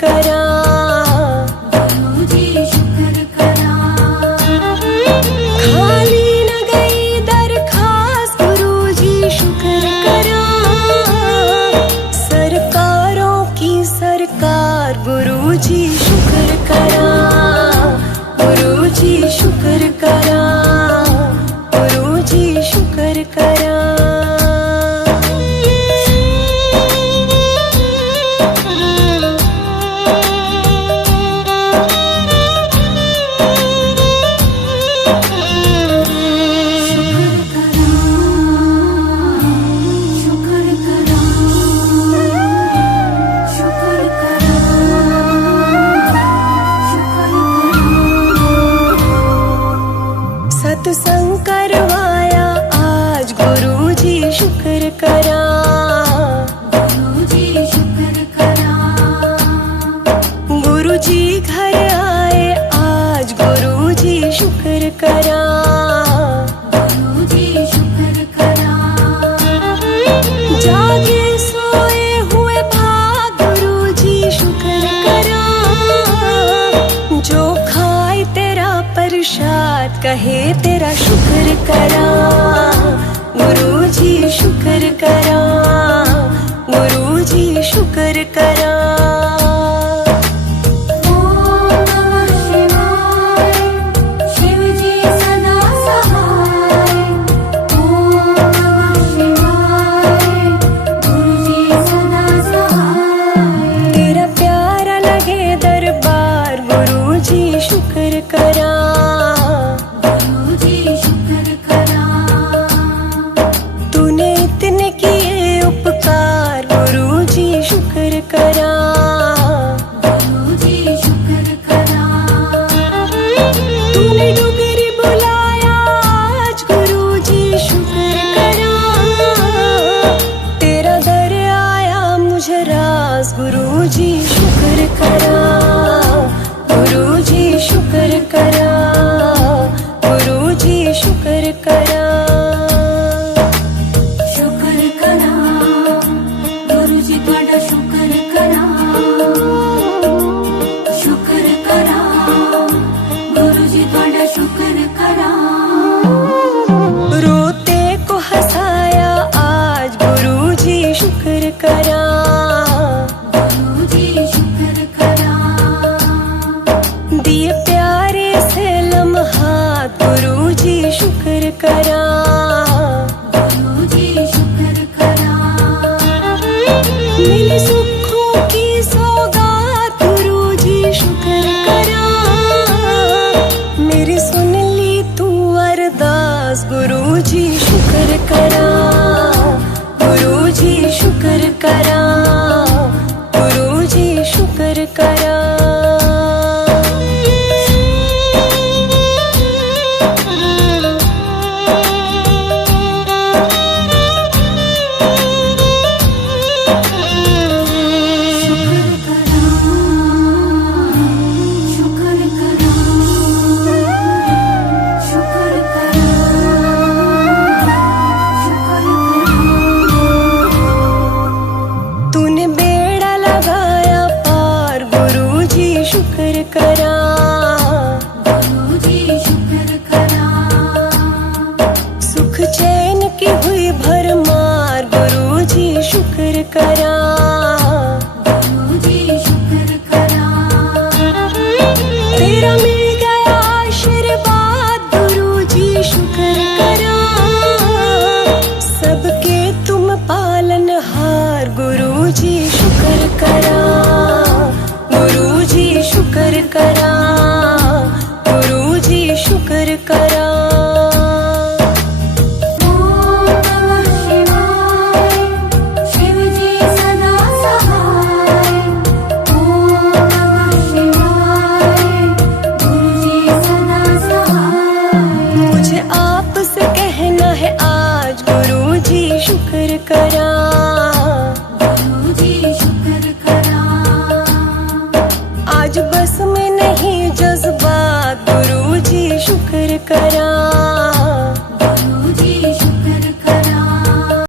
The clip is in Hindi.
करा, गुरुजी शुक्र करा। खाली न गई दरखास्त, गुरुजी शुक्र करा। सरकारों की सरकार, गुरुजी शुक्र करा, गुरुजी शुक्र करा, गुरुजी शुक्र करा। सत्संग करवाया आज, गुरुजी शुक्र करा, गुरुजी शुक्र करा। गुरुजी घर आए आज, गुरुजी शुक्र करा, गुरुजी शुक्र करा। जागे सोए हुए भाग, गुरुजी शुक्र करा। जो खाए तेरा प्रसाद, कहे तेरा शुक्र करा, गुरुजी शुक्र करा, गुरुजी शुक्र करा। तेरा प्यारा लगे दरबार, गुरुजी शुक्र करा, शुक्र करा, गुरुजी शुक्र करा। तूने डुगरी बुलाया आज, गुरुजी शुक्र करा। तेरा दर आया मुझे रास, गुरुजी शुक्र करा, गुरुजी शुक्र करा, गुरुजी शुक्र करा। शुक्र करा, शुक्र करा, गुरुजी तुहाडा शुक्र करा। रोते को हसाया आज, गुरुजी शुक्र करा, गुरुजी शुक्र करा। दिए प्यारे से लम्हात, गुरुजी शुक्र करा, गुरुजी शुक्र करा। मिली सुखों की सौगात, गुरुजी शुक्र करा। मेरी सुन ली तू अरदास, गुरुजी शुक्र करा, गुरुजी शुक्र करा, गुरुजी शुक्र करा। शुक्र करा, गुरुजी शुक्र करा। सुख चैन की हुई भरमार, गुरुजी शुक्र करा, गुरुजी शुक्र करा। तेरा मिल गया आशीर्वाद, गुरुजी शुक्र करा। सबके तुम पालनहार, गुरुजी शुक्र करा, गुरुजी शुक्र करा, गुरुजी शुक्र करा। मुझे आपसे कहना है आज, गुरुजी शुक्र करा, गुरुजी